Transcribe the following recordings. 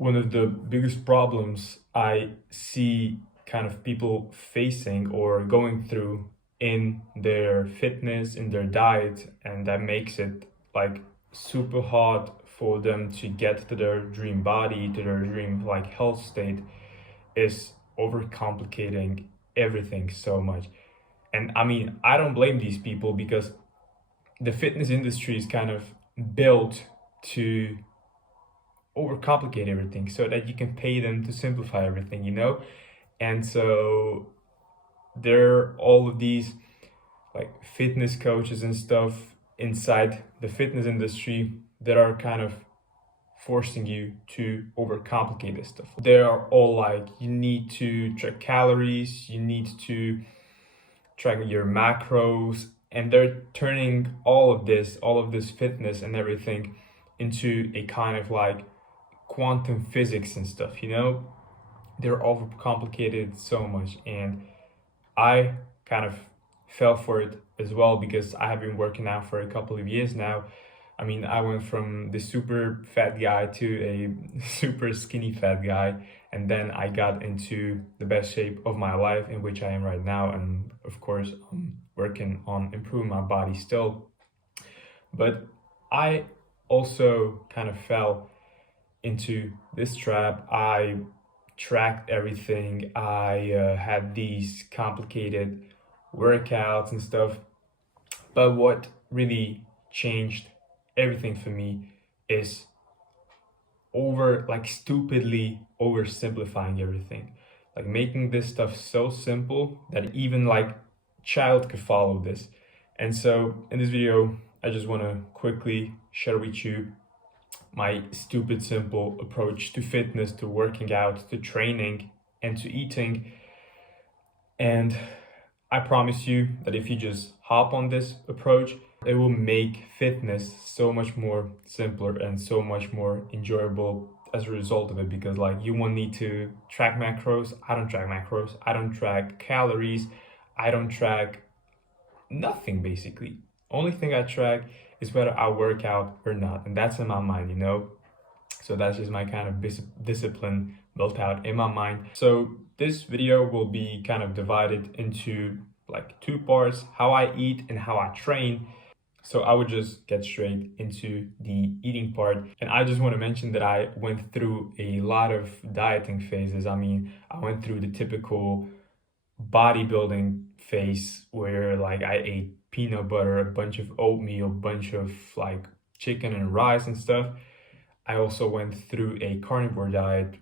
one of the biggest problems I see kind of people facing or going through in their fitness, in their diet, and that makes it like super hard for them to get to their dream body, to their dream like health state, is overcomplicating everything so much. And I mean, I don't blame these people because the fitness industry is kind of built to overcomplicate everything so that you can pay them to simplify everything, you know? And so there are all of these like fitness coaches and stuff inside the fitness industry that are kind of forcing you to overcomplicate this stuff. They are all like, you need to track calories, you need to track your macros, and they're turning all of this fitness and everything into a kind of like quantum physics and stuff, you know? They're overcomplicated so much, and I kind of fell for it as well because I have been working out for a couple of years now. I mean, I went from the super fat guy to a super skinny fat guy, and then I got into the best shape of my life, in which I am right now. And of course, I'm working on improving my body still. But I also kind of fell into this trap. I tracked everything. I had these complicated workouts and stuff. But what really changed everything for me is stupidly oversimplifying everything. Like making this stuff so simple that even like child could follow this. And so in this video, I just want to quickly share with you my stupid simple approach to fitness, to working out, to training, and to eating. And I promise you that if you just hop on this approach, it will make fitness so much more simpler and so much more enjoyable as a result of it, because like you won't need to track macros. I don't track macros. I don't track calories. I don't track nothing basically. Only thing I track is whether I work out or not, and that's in my mind, you know? So that's just my kind of discipline built out in my mind. So this video will be kind of divided into like two parts: how I eat and how I train. So I would just get straight into the eating part. And I just want to mention that I went through a lot of dieting phases. I mean, I went through the typical bodybuilding phase where like I ate peanut butter, a bunch of oatmeal, a bunch of like chicken and rice and stuff. I also went through a carnivore diet,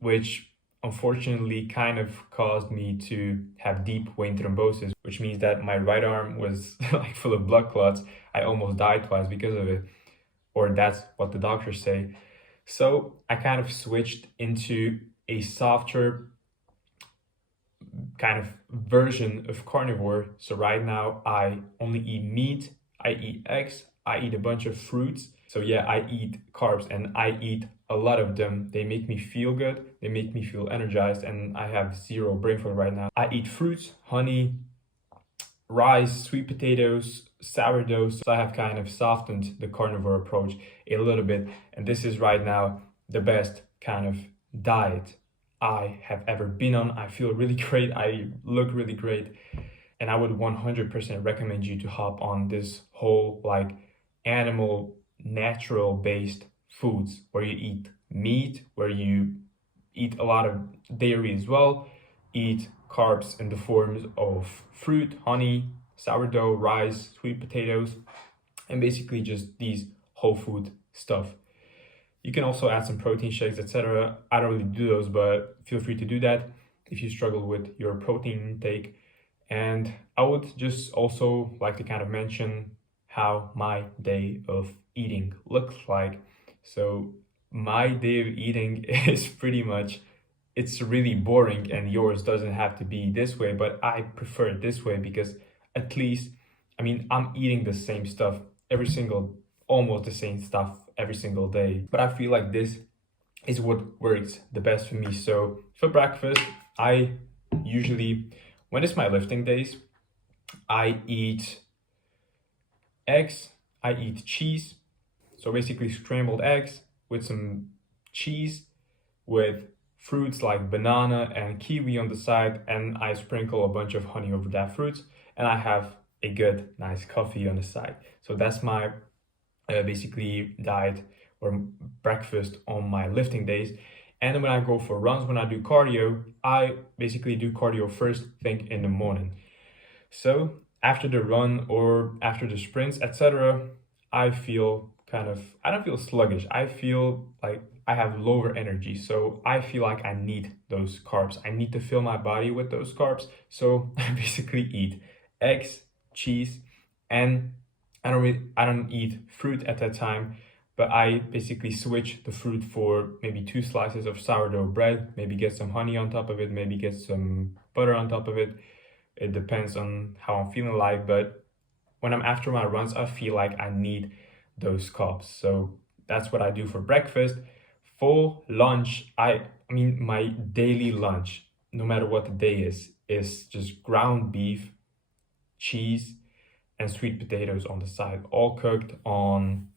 which unfortunately kind of caused me to have deep vein thrombosis, which means that my right arm was like full of blood clots. I almost died twice because of it, or that's what the doctors say. So I kind of switched into a softer kind of version of carnivore. So right now I only eat meat, I eat eggs, I eat a bunch of fruits. So yeah, I eat carbs and I eat a lot of them. They make me feel good, they make me feel energized, and I have zero brain fog right now. I eat fruits, honey, rice, sweet potatoes, sourdough. So I have kind of softened the carnivore approach a little bit, and this is right now the best kind of diet I have ever been on. I feel really great, I look really great, and I would 100% recommend you to hop on this whole like animal natural based foods where you eat meat, where you eat a lot of dairy as well, eat carbs in the forms of fruit, honey, sourdough, rice, sweet potatoes, and basically just these whole food stuff. You can also add some protein shakes, etc. I don't really do those, but feel free to do that if you struggle with your protein intake. And I would just also like to kind of mention how my day of eating looks like. So my day of eating is pretty much, it's really boring, and yours doesn't have to be this way, but I prefer it this way because at least, I mean, I'm eating the same stuff almost the same stuff every single day. But I feel like this is what works the best for me. So for breakfast, I usually, when it's my lifting days, I eat eggs, I eat cheese. So basically scrambled eggs with some cheese, with fruits like banana and kiwi on the side, and I sprinkle a bunch of honey over that fruits, and I have a good, nice coffee on the side. So that's my basically diet or breakfast on my lifting days. And then when I go for runs, when I do cardio, I basically do cardio first thing in the morning. So after the run or after the sprints, etc., I feel I don't feel sluggish. I feel like I have lower energy. So I feel like I need those carbs. I need to fill my body with those carbs. So I basically eat eggs, cheese, and I don't eat fruit at that time, but I basically switch the fruit for maybe 2 slices of sourdough bread, maybe get some honey on top of it, maybe get some butter on top of it. It depends on how I'm feeling like, but when I'm after my runs, I feel like I need those carbs. So that's what I do for breakfast. For lunch, I mean my daily lunch, no matter what the day is just ground beef, cheese, and sweet potatoes on the side, all cooked on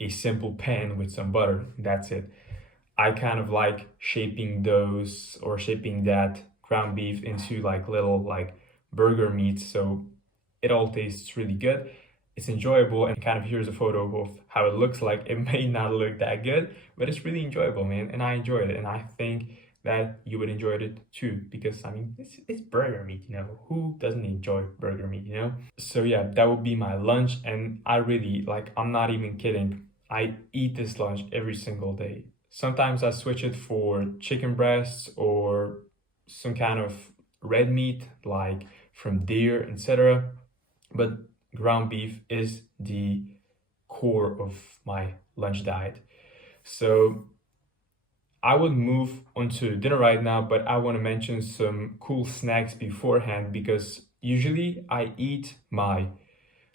a simple pan with some butter. That's it. I kind of like shaping that ground beef into like little like burger meats. So it all tastes really good. It's enjoyable, and kind of here's a photo of how it looks like. It may not look that good, but it's really enjoyable, man. And I enjoyed it. And I think that you would enjoy it too, because I mean, it's burger meat, you know. Who doesn't enjoy burger meat, you know? So yeah, that would be my lunch. And I really like, I'm not even kidding. I eat this lunch every single day. Sometimes I switch it for chicken breasts or some kind of red meat like from deer, etc. But ground beef is the core of my lunch diet. So I would move on to dinner right now, but I want to mention some cool snacks beforehand, because usually I eat my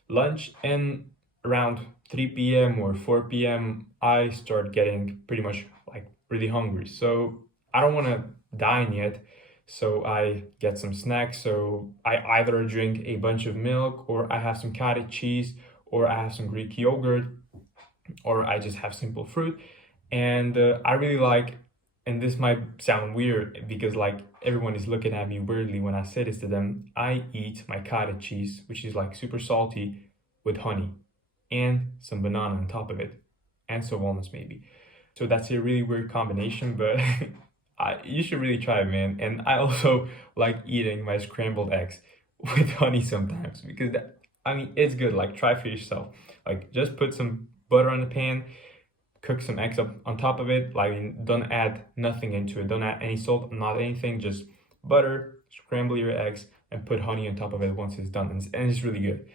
lunch and around 3 p.m. or 4 p.m. I start getting pretty much like really hungry. So I don't want to dine yet. So I get some snacks. So I either drink a bunch of milk, or I have some cottage cheese, or I have some Greek yogurt, or I just have simple fruit. And I really like, and this might sound weird because like everyone is looking at me weirdly when I say this to them, I eat my cottage cheese, which is like super salty, with honey and some banana on top of it, and some walnuts maybe. So that's a really weird combination, but you should really try it, man. And I also like eating my scrambled eggs with honey sometimes, because I mean, it's good. Like, try for yourself. Like, just put some butter on the pan, cook some eggs up on top of it. Like, don't add nothing into it. Don't add any salt, not anything. Just butter, scramble your eggs, and put honey on top of it once it's done. And it's really good.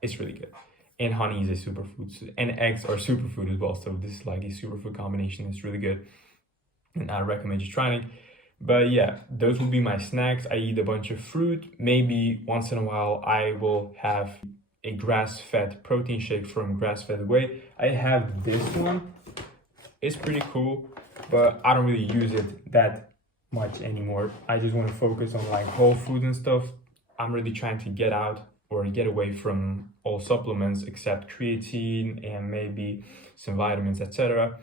It's really good. And honey is a superfood, and eggs are superfood as well. So this is like a superfood combination. It's really good, and I recommend you trying it. But yeah, those will be my snacks. I eat a bunch of fruit. Maybe once in a while, I will have a grass-fed protein shake from Grass-Fed Whey. I have this one. It's pretty cool, but I don't really use it that much anymore. I just want to focus on like whole food and stuff. I'm really trying to get out or get away from all supplements except creatine and maybe some vitamins, etc.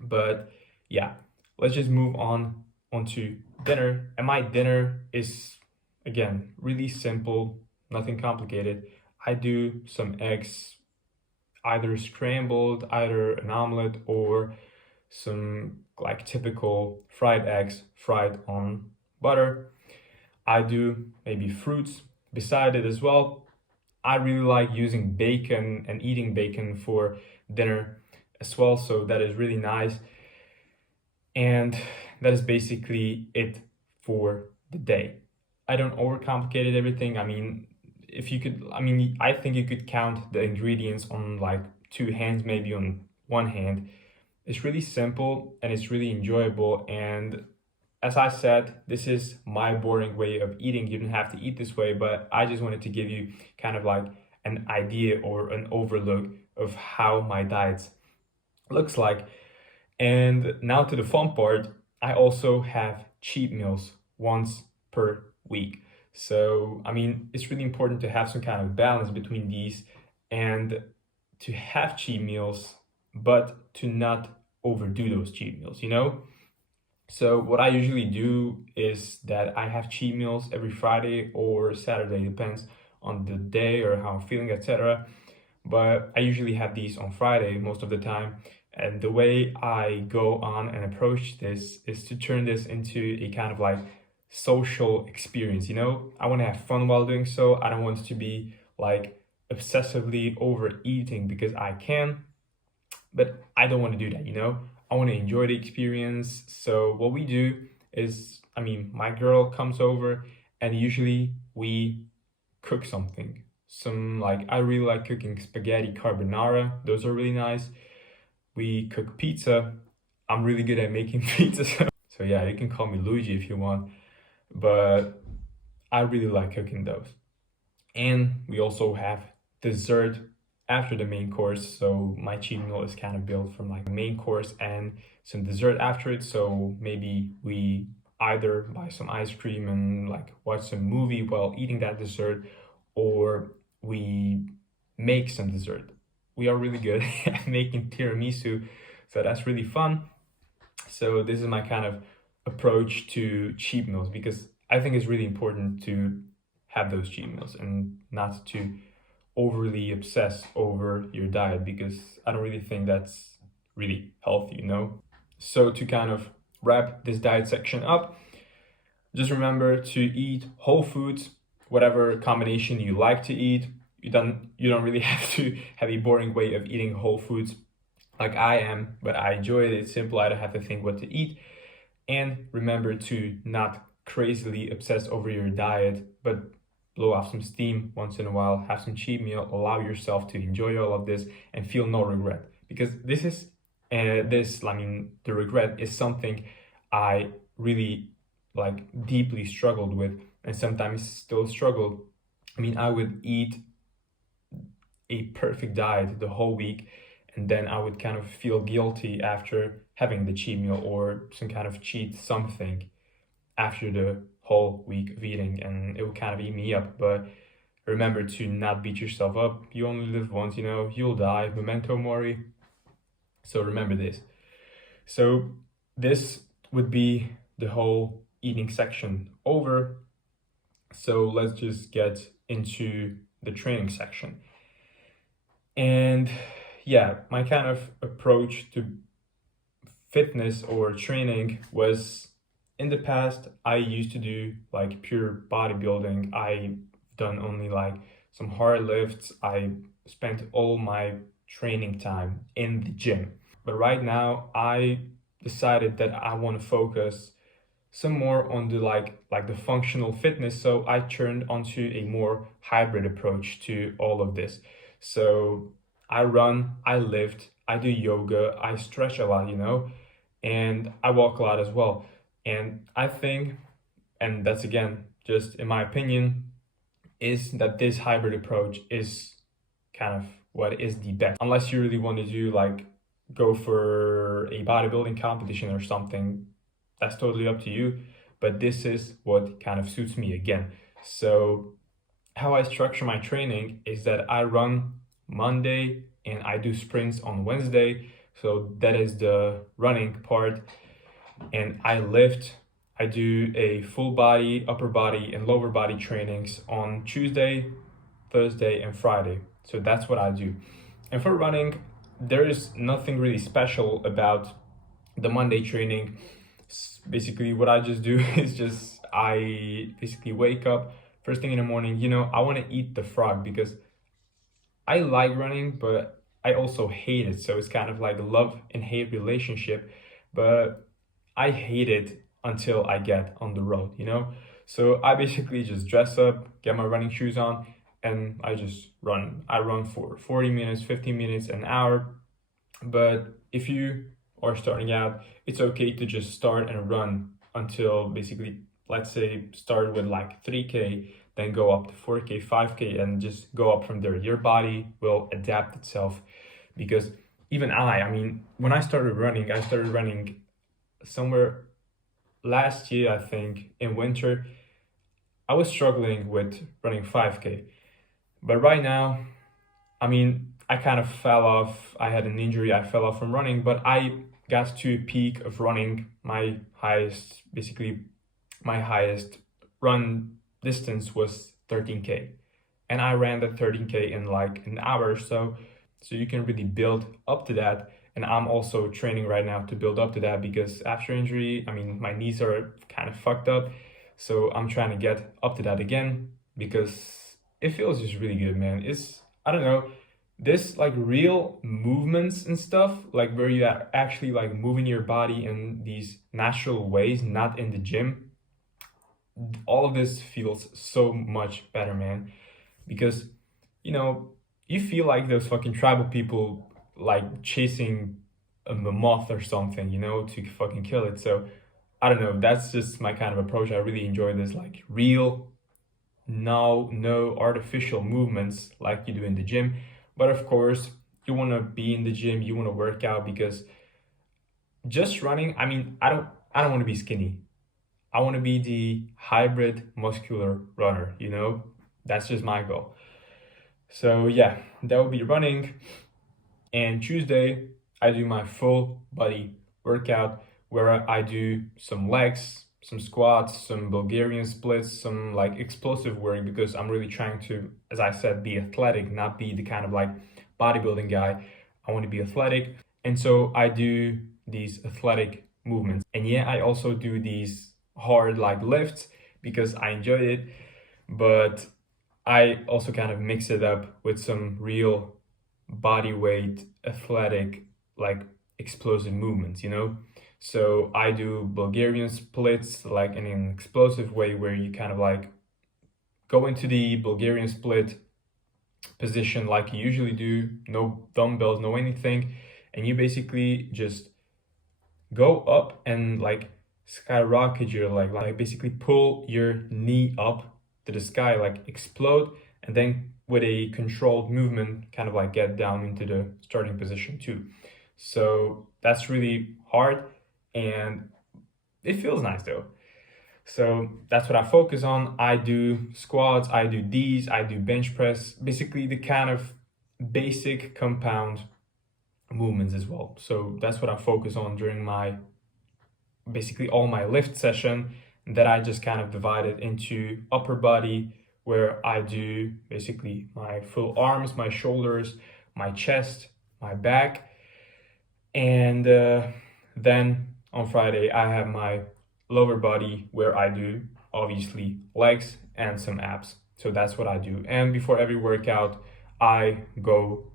But yeah, let's just move on onto dinner. And my dinner is, again, really simple, nothing complicated. I do some eggs, either scrambled, either an omelet, or some like typical fried eggs fried on butter. I do maybe fruits beside it as well. I really like using bacon and eating bacon for dinner as well, so that is really nice. And that is basically it for the day. I don't overcomplicate everything. I mean, if you could, I mean, I think you could count the ingredients on like 2 hands, maybe on 1 hand. It's really simple and it's really enjoyable. And as I said, this is my boring way of eating. You don't have to eat this way, but I just wanted to give you kind of like an idea or an overlook of how my diet looks like. And now to the fun part, I also have cheat meals once per week. So, I mean, it's really important to have some kind of balance between these and to have cheat meals, but to not overdo those cheat meals, you know? So what I usually do is that I have cheat meals every Friday or Saturday, depends on the day or how I'm feeling, etc. But I usually have these on Friday most of the time. And the way I go on and approach this is to turn this into a kind of like social experience, you know? I want to have fun while doing so. I don't want it to be like obsessively overeating because I can, but I don't want to do that, you know? I want to enjoy the experience. So what we do is, I mean, my girl comes over and usually we cook something. Some like I really like cooking spaghetti carbonara. Those are really nice. We cook pizza. I'm really good at making pizza. So yeah, you can call me Luigi if you want, but I really like cooking those. And we also have dessert after the main course. So my cheat meal is kind of built from like main course and some dessert after it. So maybe we either buy some ice cream and like watch some movie while eating that dessert, or we make some dessert. We are really good at making tiramisu, so that's really fun. So this is my kind of approach to cheat meals, because I think it's really important to have those cheat meals and not to overly obsess over your diet, because I don't really think that's really healthy, you know? So to kind of wrap this diet section up, just remember to eat whole foods, whatever combination you like to eat. You don't really have to have a boring way of eating whole foods like I am, but I enjoy it. It's simple. I don't have to think what to eat. And remember to not crazily obsess over your diet, but blow off some steam once in a while, have some cheat meal, allow yourself to enjoy all of this and feel no regret. Because the regret is something I really like deeply struggled with, and sometimes still struggle. I mean, I would eat a perfect diet the whole week, and then I would kind of feel guilty after having the cheat meal or some kind of cheat something after the whole week of eating, and it would kind of eat me up. But remember to not beat yourself up. You only live once, you know, you'll die. Memento mori. So remember this. So this would be the whole eating section over. So let's just get into the training section. And yeah, my kind of approach to fitness or training was, in the past, I used to do like pure bodybuilding. I done only like some hard lifts. I spent all my training time in the gym. But right now I decided that I want to focus some more on the like the functional fitness. So I turned onto a more hybrid approach to all of this. So I run, I lift, I do yoga, I stretch a lot, you know, and I walk a lot as well. And I think, and that's again just in my opinion, is that this hybrid approach is kind of what is the best. Unless you really want to do like go for a bodybuilding competition or something, that's totally up to you. But this is what kind of suits me again. So how I structure my training is that I run Monday and I do sprints on Wednesday. So that is the running part. And I lift. I do a full body, upper body, and lower body trainings on Tuesday, Thursday, and Friday. So that's what I do. And for running, there is nothing really special about the Monday training. Basically, what I just do is just I basically wake up first thing in the morning. You know, I want to eat the frog because I like running, but I also hate it. So it's kind of like a love and hate relationship. But I hate it until I get on the road, you know? So I basically just dress up, get my running shoes on, and I just run. I run for 40 minutes, 15 minutes, an hour. But if you are starting out, it's okay to just start and run until basically, let's say, start with like 3K, then go up to 4K, 5K, and just go up from there. Your body will adapt itself, because even I mean, when I started running somewhere last year, I think in winter. I was struggling with running 5K. But right now, I mean, I kind of fell off. I had an injury. I fell off from running, but I got to a peak of running. My highest run distance was 13K. And I ran that 13K in like an hour or so. So you can really build up to that. And I'm also training right now to build up to that because after injury, I mean, my knees are kind of fucked up. So I'm trying to get up to that again because it feels just really good, man. I don't know, this like real movements and stuff, like where you are actually like moving your body in these natural ways, not in the gym. All of this feels so much better, man, because you feel like those fucking tribal people like chasing a moth or something, to fucking kill it. So I don't know, that's just my kind of approach. I really enjoy this like real, no artificial movements like you do in the gym. But of course, you want to be in the gym, you want to work out, because just running, I mean, I don't want to be skinny. I want to be the hybrid muscular runner, That's just my goal. So yeah, that will be running. And Tuesday, I do my full body workout where I do some legs, some squats, some Bulgarian splits, some like explosive work, because I'm really trying to, as I said, be athletic, not be the kind of like bodybuilding guy. I want to be athletic. And so I do these athletic movements. And yeah, I also do these hard like lifts because I enjoy it. But I also kind of mix it up with some real body weight, athletic, like explosive movements, So I do Bulgarian splits like in an explosive way where you kind of like go into the Bulgarian split position like you usually do, no dumbbells, no anything. And you basically just go up and like skyrocket your leg, like basically pull your knee up to the sky, like explode, and then with a controlled movement, kind of like get down into the starting position too. So that's really hard and it feels nice though. So that's what I focus on. I do squats, I do these, I do bench press, basically the kind of basic compound movements as well. So that's what I focus on during my basically all my lift session, that I just kind of divided into upper body, where I do basically my full arms, my shoulders, my chest, my back. And then on Friday, I have my lower body, where I do obviously legs and some abs. So that's what I do. And before every workout, I go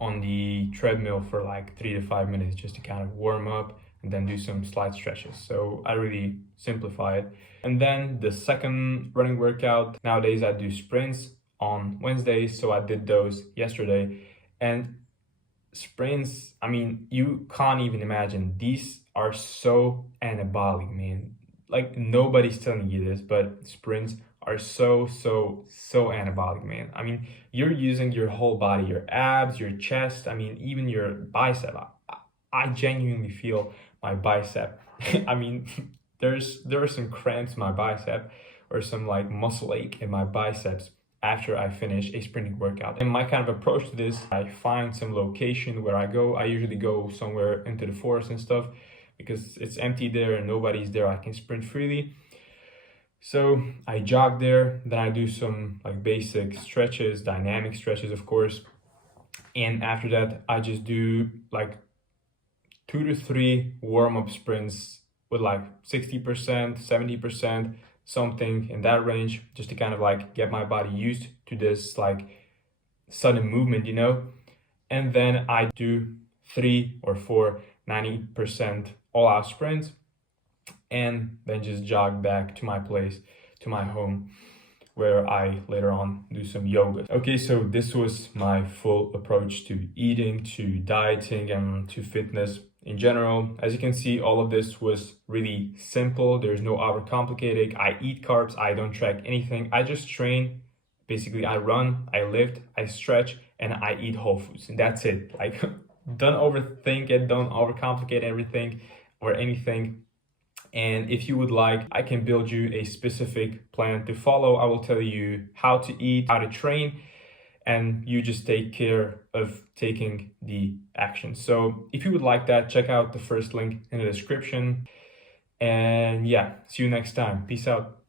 on the treadmill for like 3 to 5 minutes just to kind of warm up and then do some slight stretches. So I really simplify it. And then the second running workout, nowadays I do sprints on Wednesdays. So I did those yesterday. And sprints, I mean, you can't even imagine. These are so anabolic, man. Like nobody's telling you this, but sprints are so anabolic, man. I mean, you're using your whole body, your abs, your chest, I mean, even your bicep. I genuinely feel my bicep. I mean, there are some cramps in my bicep or some like muscle ache in my biceps after I finish a sprinting workout. And my kind of approach to this, I find some location where I go. I usually go somewhere into the forest and stuff because it's empty there and nobody's there. I can sprint freely. So I jog there, then I do some like basic stretches, dynamic stretches, of course. And after that, I just do like 2 to 3 warm-up sprints with like 60%, 70%, something in that range, just to kind of like get my body used to this like sudden movement, And then I do 3 or 4 90% all-out sprints, and then just jog back to my place, to my home, where I later on do some yoga. Okay, so this was my full approach to eating, to dieting, and to fitness in general. As you can see, all of this was really simple. There's no overcomplicated. I eat carbs, I don't track anything. I just train. Basically, I run, I lift, I stretch, and I eat whole foods. And that's it. Like, don't overthink it, don't overcomplicate everything or anything. And if you would like, I can build you a specific plan to follow. I will tell you how to eat, how to train, and you just take care of taking the action. So if you would like that, check out the first link in the description. And yeah, see you next time. Peace out.